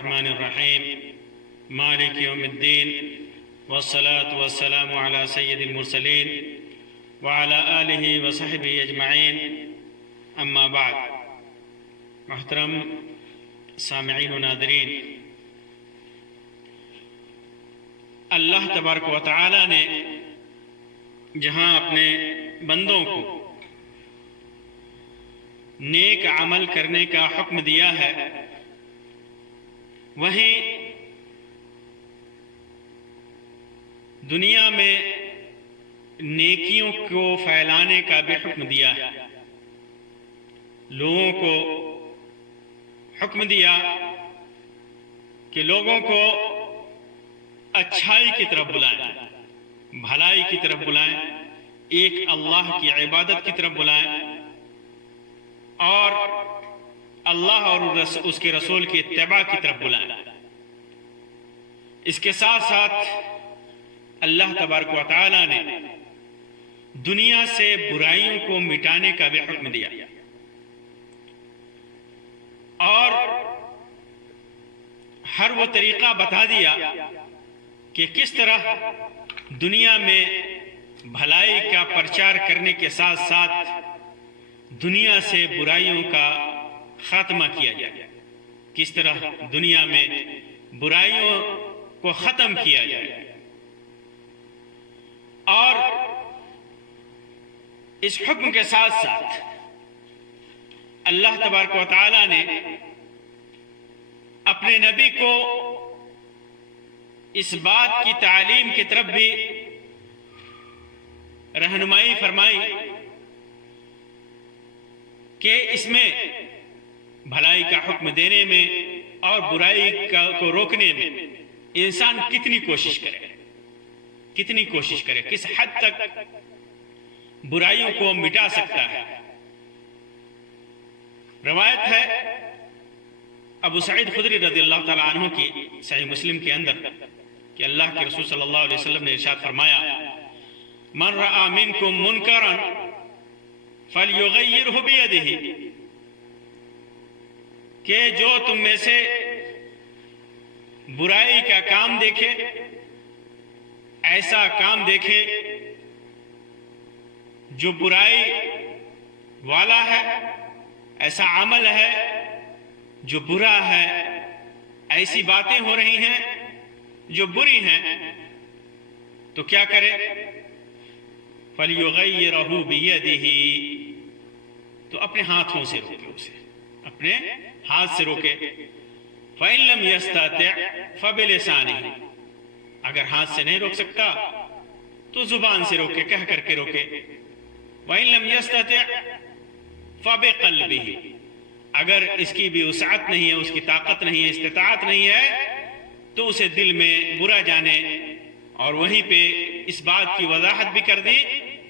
الرحمن الرحيم مالك يوم الدين والصلاة والسلام على سيد المرسلين وعلى آله وصحبه أجمعين أما بعد. محترم سامعین و ناظرین، اللہ تبارک و تعالی نے جہاں اپنے بندوں کو نیک عمل کرنے کا حکم دیا ہے، وہیں دنیا میں نیکیوں کو پھیلانے کا بھی حکم دیا ہے. لوگوں کو حکم دیا کہ لوگوں کو اچھائی کی طرف بلائیں، بھلائی کی طرف بلائیں، ایک اللہ کی عبادت کی طرف بلائیں اور اللہ اور اس کے رسول کی اتباع کی طرف بلائیں. اس کے ساتھ ساتھ اللہ تبارک و تعالی نے دنیا سے برائیوں کو مٹانے کا بھی حکم دیا اور ہر وہ طریقہ بتا دیا کہ کس طرح دنیا میں بھلائی کا پرچار کرنے کے ساتھ ساتھ دنیا سے برائیوں کا خاتمہ کیا جائے، کس طرح دنیا میں برائیوں کو ختم کیا جائے. اور اس حکم کے ساتھ ساتھ اللہ تبارک و تعالی نے اپنے نبی کو اس بات کی تعلیم کی طرف بھی رہنمائی فرمائی کہ اس میں بھلائی کا حکم دینے میں اور برائی کو روکنے میں انسان کتنی کوشش کرے، کس حد تک برائیوں کو مٹا سکتا ہے. روایت ہے ابو سعید خدری رضی اللہ تعالیٰ عنہ کی صحیح مسلم کے اندر کہ اللہ کے رسول صلی اللہ علیہ وسلم نے ارشاد فرمایا: من رأى منکم منکرا فلیغیرہ بیدہ، کہ جو تم میں سے برائی کا کام دیکھے، ایسا کام دیکھے جو برائی والا ہے، ایسا عمل ہے جو برا ہے، ایسی باتیں ہو رہی ہیں جو بری ہیں، تو کیا کرے؟ فَلْيُغَيِّرَهُ بِيَدِهِ، تو اپنے ہاتھوں سے روکے، اسے اپنے ہاتھ سے روکے. فَإِن لَمْ يَسْتَطِعْ فَبِلِسَانِهِ، اگر ہاتھ سے نہیں روک سکتا تو زبان سے روکے، کہہ کر کے روکے. وَإِن لَمْ يَسْتَطِعْ فَبِقَلْبِهِ، اگر اس کی بھی وسعت نہیں ہے، اس کی طاقت نہیں ہے، استطاعت نہیں ہے، تو اسے دل میں برا جانے اور وہیں پہ اس بات کی وضاحت بھی کر دی: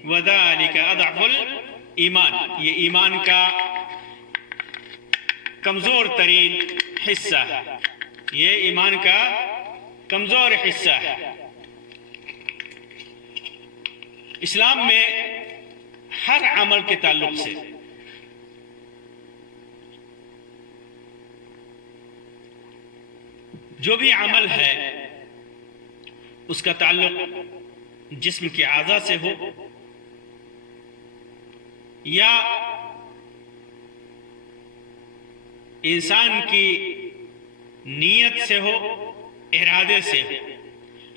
وَذَلِكَ أَضْعَفُ الْإِيمَانِ، یہ ایمان کا کمزور ترین حصہ ہے، یہ ایمان کا کمزور حصہ ہے. اسلام میں ہر عمل کے تعلق سے جو بھی عمل ہے اس کا تعلق جسم کے اعضاء سے ہو یا انسان کی نیت سے ہو، ارادے سے ہو،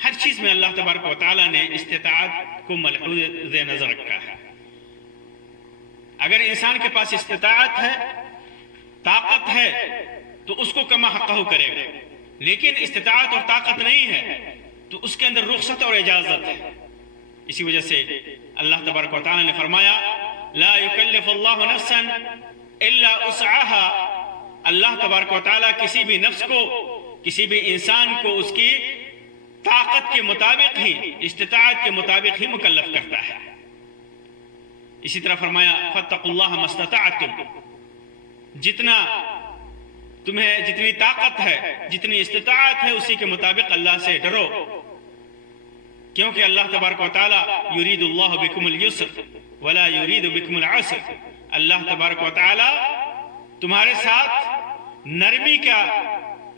ہر چیز میں اللہ تبارک و تعالی نے استطاعت کو ملحوظ نظر رکھا ہے. اگر انسان کے پاس استطاعت ہے، طاقت ہے، تو اس کو کما حقہ کرے گا، لیکن استطاعت اور طاقت نہیں ہے تو اس کے اندر رخصت اور اجازت ہے. اسی وجہ سے اللہ تبارک و تعالی نے فرمایا: لا یکلف اللہ نفسا الا وسعها، اللہ تبارک و تعالی کسی بھی نفس کو، کسی بھی انسان کو اس کی طاقت کے مطابق ہی، استطاعت کے مطابق ہی مکلف کرتا ہے. اسی طرح فرمایا: فاتقوا اللہ ما استطعتم، جتنی طاقت ہے، جتنی استطاعت ہے، اسی کے مطابق اللہ سے ڈرو، کیونکہ اللہ تبارک و تعالی یرید اللہ بکم اليسر ولا یرید بکم العسر، اللہ تبارک و تعالی تمہارے ساتھ نرمی کا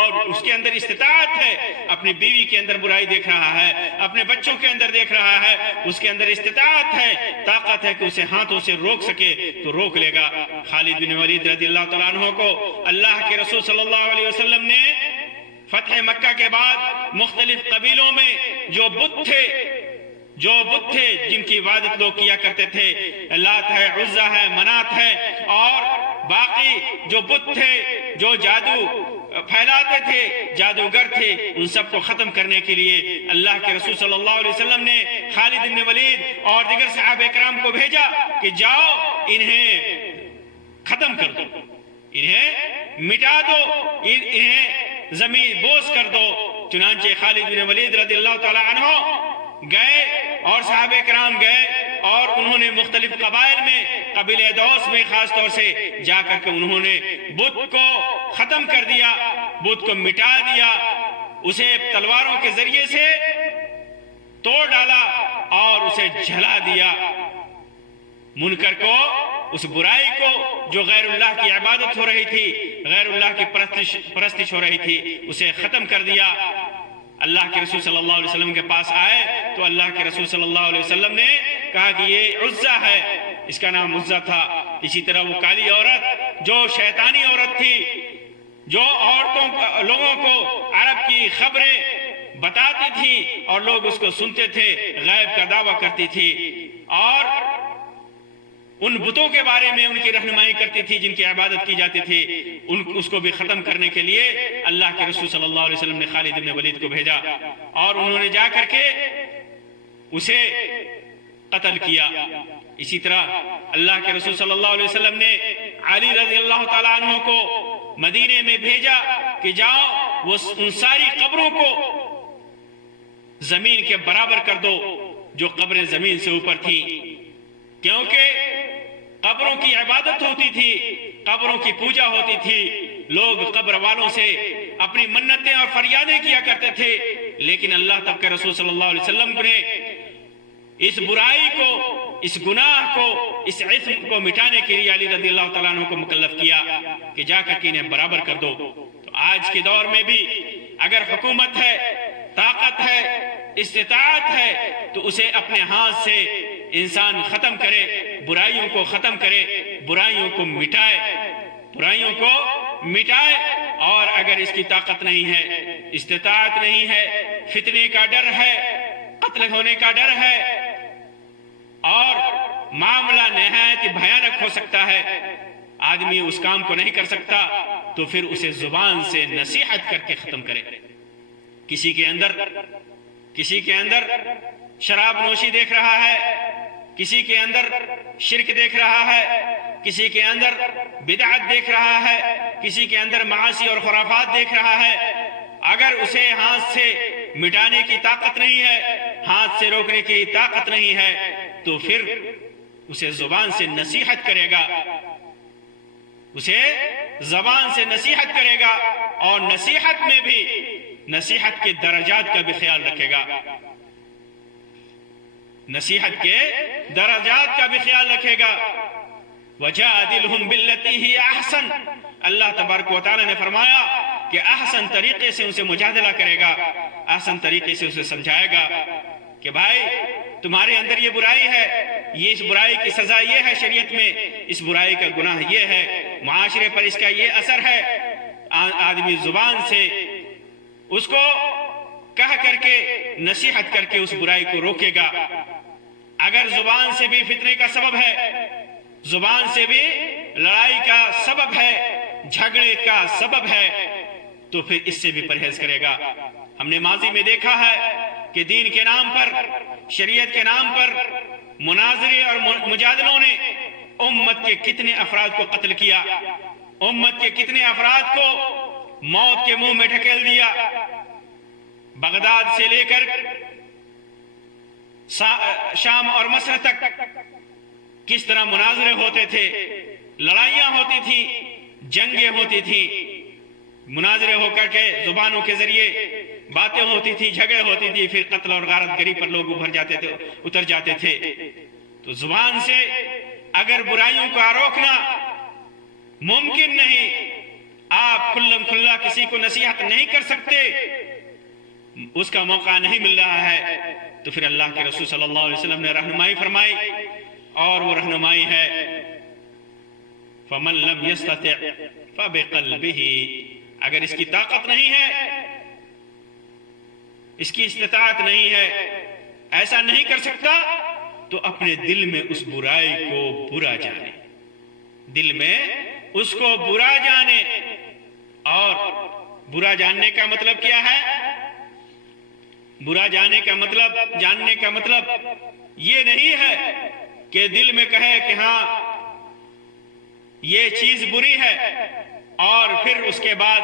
اور اس کے اندر استطاعت ہے، اپنی بیوی کے اندر برائی دیکھ رہا ہے، اپنے بچوں کے اندر دیکھ رہا ہے، اس کے اندر استطاعت ہے، طاقت ہے کہ اسے ہاتھوں سے روک سکے تو روک لے گا۔ خالد بن ولید رضی اللہ تعالیٰ عنہ کو اللہ کے رسول صلی اللہ علیہ وسلم نے فتح مکہ کے بعد مختلف قبیلوں میں جو بت تھے جن کی عبادت لوگ کیا کرتے تھے، لات ہے، عزا ہے، منات ہے، اور باقی جو بت تھے جو جادو پھیلاتے تھے، جادوگر تھے، ان سب کو ختم کرنے کے لیے اللہ کے رسول صلی اللہ علیہ وسلم نے خالد بن ولید اور دیگر صحابہ کرام کو بھیجا کہ جاؤ انہیں ختم کر دو، انہیں مٹا دو، انہیں زمین بوس کر دو۔ چنانچہ خالد بن ولید رضی اللہ تعالیٰ عنہ گئے اور صحابہ کرام گئے اور انہوں نے مختلف قبائل میں، قبیلہ دوس میں خاص طور سے جا کر کے انہوں نے بت کو ختم کر دیا، بت کو مٹا دیا، اسے تلواروں کے ذریعے سے توڑ ڈالا اور اسے جلا دیا۔ منکر کو، اس برائی کو جو غیر اللہ کی عبادت ہو رہی تھی، غیر اللہ کی پرستش ہو رہی تھی، اسے ختم کر دیا۔ اللہ کے رسول صلی اللہ علیہ وسلم کے پاس آئے تو اللہ کے رسول صلی اللہ علیہ وسلم نے کہا کہ یہ عزا ہے، اس کا نام عزا تھا۔ اسی طرح وہ کالی عورت جو شیطانی عورت تھی، جو لوگوں کو عرب کی خبریں بتاتی تھی اور لوگ اس کو سنتے تھے، غیب کا دعویٰ کرتی تھی اور ان بتوں کے بارے میں ان کی رہنمائی کرتی تھی جن کی عبادت کی جاتی تھی، اس کو بھی ختم کرنے کے لیے اللہ کے رسول صلی اللہ علیہ وسلم نے خالد بن ولید کو بھیجا اور انہوں نے جا کر کے اسے قتل کیا۔ اسی طرح اللہ کے رسول صلی اللہ علیہ وسلم نے علی رضی اللہ تعالیٰ عنہ کو مدینے میں بھیجا کہ جاؤ وہ ان ساری قبروں کو زمین کے برابر کر دو جو قبریں زمین سے اوپر تھیں، کیونکہ قبروں کی عبادت ہوتی تھی، قبروں کی پوجا ہوتی تھی، لوگ قبر والوں سے اپنی منتیں اور فریادیں کیا کرتے تھے، لیکن اللہ تب کے رسول صلی اللہ علیہ وسلم نے اس برائی کو، اس گناہ کو، اس عصم کو مٹانے کے لیے علی رضی اللہ تعالیٰ عنہ کو مکلف کیا کہ جا کر کے انہیں برابر کر دو۔ تو آج کے دور میں بھی اگر حکومت ہے، طاقت ہے، استطاعت ہے تو اسے اپنے ہاتھ سے انسان ختم کرے، برائیوں کو ختم کرے، برائیوں کو مٹائے، برائیوں کو مٹائے۔ اور اگر اس کی طاقت نہیں ہے، استطاعت نہیں ہے، فتنے کا ڈر ہے، قتل ہونے کا ڈر ہے اور معاملہ نہایت بھیانک ہو سکتا ہے، آدمی اس کام کو نہیں کر سکتا تو پھر اسے زبان سے نصیحت کر کے ختم کرے۔ کسی کے اندر شراب نوشی دیکھ رہا ہے، کسی کے اندر شرک دیکھ رہا ہے، کسی کے اندر بدعت دیکھ رہا ہے، کسی کے اندر معاصی اور خرافات دیکھ رہا ہے، اگر اسے ہاتھ سے مٹانے کی طاقت نہیں ہے، ہاتھ سے روکنے کی طاقت نہیں ہے تو پھر اسے زبان سے نصیحت کرے گا، اسے زبان سے نصیحت کرے گا اور نصیحت میں بھی نصیحت کے درجات کا بھی خیال رکھے گا، نصیحت کے درجات کا بھی خیال رکھے گا۔ وَجَادِلْهُمْ بِالَّتِي هِيَ أَحْسَنُ، اللہ تبارک و تعالی نے فرمایا کہ احسن طریقے سے اسے مجادلہ کرے گا، احسن طریقے سے اسے سمجھائے گا کہ بھائی تمہارے اندر یہ برائی ہے، یہ اس برائی کی سزا یہ ہے شریعت میں، اس برائی کا گناہ یہ ہے، معاشرے پر اس کا یہ اثر ہے۔ آدمی زبان سے اس کو کہہ کر کے نصیحت کر کے اس برائی کو روکے گا۔ اگر زبان سے بھی فتنے کا سبب ہے، زبان سے بھی لڑائی کا سبب ہے، جھگڑے کا سبب ہے تو پھر اس سے بھی پرہیز کرے گا۔ ہم نے ماضی میں دیکھا ہے کہ دین کے نام پر، شریعت کے نام پر مناظرے اور مجادلوں نے امت کے کتنے افراد کو قتل کیا، امت کے کتنے افراد کو موت کے منہ میں ڈھکیل دیا۔ بغداد سے لے کر شام اور مصر تک کس طرح مناظرے ہوتے تھے، لڑائیاں ہوتی تھیں، جنگیں ہوتی تھیں، مناظرے ہو کر کے زبانوں کے ذریعے باتیں ہوتی تھی، جھگڑے ہوتی تھی، پھر قتل اور غارت گری پر لوگ اتر جاتے تھے۔ تو زبان سے اگر برائیوں کو روکنا ممکن نہیں، آپ آپ کھلم کھلا کسی کو نصیحت نہیں کر سکتے، اس کا موقع نہیں مل رہا ہے، تو پھر اللہ کے رسول صلی اللہ علیہ وسلم نے رہنمائی فرمائی، اور وہ رہنمائی ہے فَمَن لَمْ يَسْتَطِعْ فَبِقَلْبِهِ، اگر اس کی طاقت نہیں ہے، اس کی استطاعت نہیں ہے، ایسا نہیں کر سکتا، تو اپنے دل میں اس برائی کو برا جانے، دل میں اس کو برا جانے۔ اور برا جاننے کا مطلب کیا ہے؟ برا جاننے کا مطلب یہ نہیں ہے کہ دل میں کہے کہ ہاں یہ چیز بری ہے، اور پھر اس کے بعد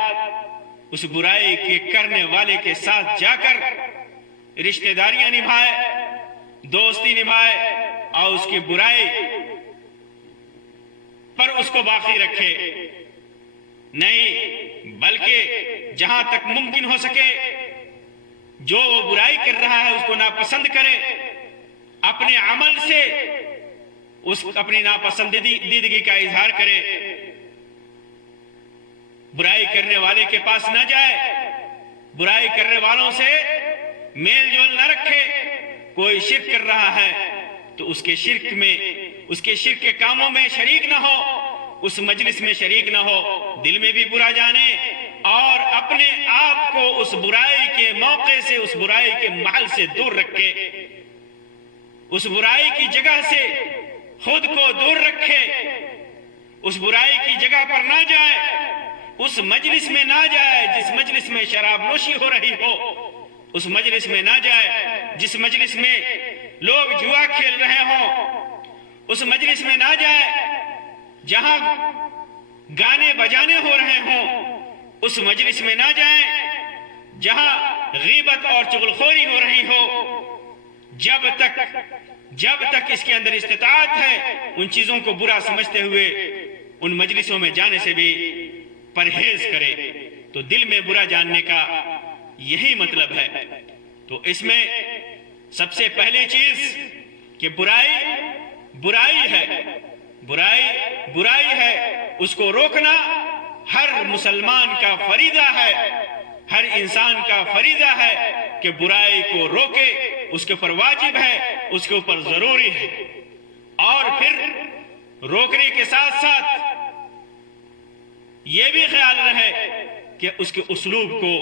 اس برائی کے کرنے والے کے ساتھ جا کر رشتہ داریاں نبھائے، دوستی نبھائے، اور اس کی برائی پر اس کو باقی رکھے۔ نہیں، بلکہ جہاں تک ممکن ہو سکے جو وہ برائی کر رہا ہے اس کو ناپسند کرے، اپنے عمل سے اس اپنی ناپسندیدگی کا اظہار کرے، برائی کرنے والے کے پاس نہ جائے، برائی کرنے والوں سے میل جول نہ رکھے۔ کوئی شرک کر رہا ہے تو اس کے شرک کے کاموں میں شریک نہ ہو، اس مجلس میں شریک نہ ہو، دل میں بھی برا جانے، اور اپنے آپ کو اس برائی کے موقع سے، اس برائی کے محل سے دور رکھے، اس برائی کی جگہ سے خود کو دور رکھے، اس برائی کی جگہ پر نہ جائے، اس مجلس میں نہ جائے جس مجلس میں شراب نوشی ہو رہی ہو، اس مجلس میں نہ جائے جس مجلس میں لوگ جوا کھیل رہے ہوں، اس مجلس میں نہ جائے جہاں گانے بجانے ہو رہے ہوں، اس مجلس میں نہ جائیں جہاں غیبت اور چغلخوری ہو رہی ہو۔ جب تک اس کے اندر استطاعت ہے، ان چیزوں کو برا سمجھتے ہوئے ان مجلسوں میں جانے سے بھی پرہیز کرے۔ تو دل میں برا جاننے کا یہی مطلب ہے۔ تو اس میں سب سے پہلی چیز کہ برائی ہے، اس کو روکنا ہر مسلمان کا فریضہ ہے، ہر انسان کا فریضہ ہے کہ برائی کو روکے، اس کے اوپر واجب ہے، اس کے اوپر ضروری ہے۔ اور پھر روکنے کے ساتھ ساتھ یہ بھی خیال رہے کہ اس کے اسلوب کو،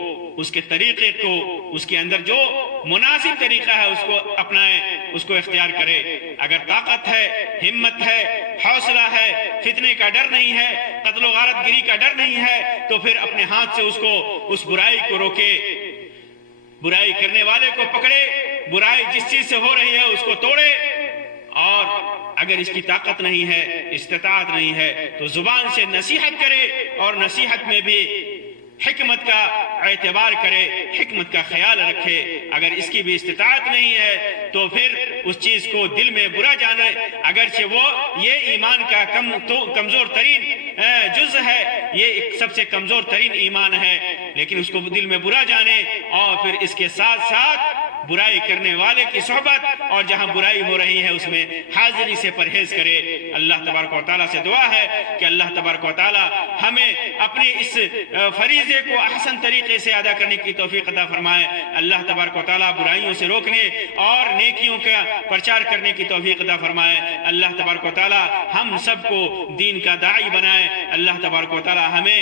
اس کے طریقے کو، اس کے اندر جو مناسب طریقہ ہے اس کو اپنائے، اس کو اختیار کرے۔ اگر طاقت ہے، ہمت ہے، حوصلہ ہے، فتنے کا ڈر نہیں ہے، قتل و غارت گری کا ڈر نہیں ہے، تو پھر اپنے ہاتھ سے اس برائی کو روکے، برائی کرنے والے کو پکڑے، برائی جس چیز سے ہو رہی ہے اس کو توڑے۔ اور اگر اس کی طاقت نہیں ہے، استطاعت نہیں ہے، تو زبان سے نصیحت کرے، اور نصیحت میں بھی حکمت کا اعتبار کرے، حکمت کا خیال رکھے۔ اگر اس کی بھی استطاعت نہیں ہے تو پھر اس چیز کو دل میں برا جانے، اگرچہ وہ یہ ایمان کا کمزور ترین جز ہے، یہ سب سے کمزور ترین ایمان ہے، لیکن اس کو دل میں برا جانے، اور پھر اس کے ساتھ ساتھ برائی کرنے والے کی صحبت، اور جہاں برائی ہو رہی ہے اس میں حاضری سے پرہیز کرے۔ اللہ تبارک و تعالیٰ سے دعا ہے کہ اللہ تبارک و تعالیٰ ہمیں اپنی اس فریضے کو احسن طریقے سے ادا کرنے کی توفیق عطا فرمائے۔ اللہ تبارک و تعالیٰ برائیوں سے روکنے اور نیکیوں کا پرچار کرنے کی توفیق عطا فرمائے۔ اللہ تبارک و تعالیٰ ہم سب کو دین کا داعی بنائے۔ اللہ تبارک و تعالیٰ ہمیں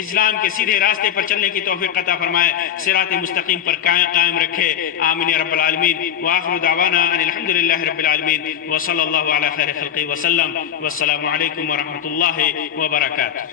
اسلام کے سیدھے راستے پر چلنے کی توفیق عطا فرمائے، صراط مستقیم پر قائم رکھے۔ آمین یا رب العالمین۔ وآخر دعوانا ان الحمد للہ رب العالمین، وصلی اللہ علی خیر خلقہ وسلم، والسلام علیکم ورحمۃ اللہ وبرکاتہ۔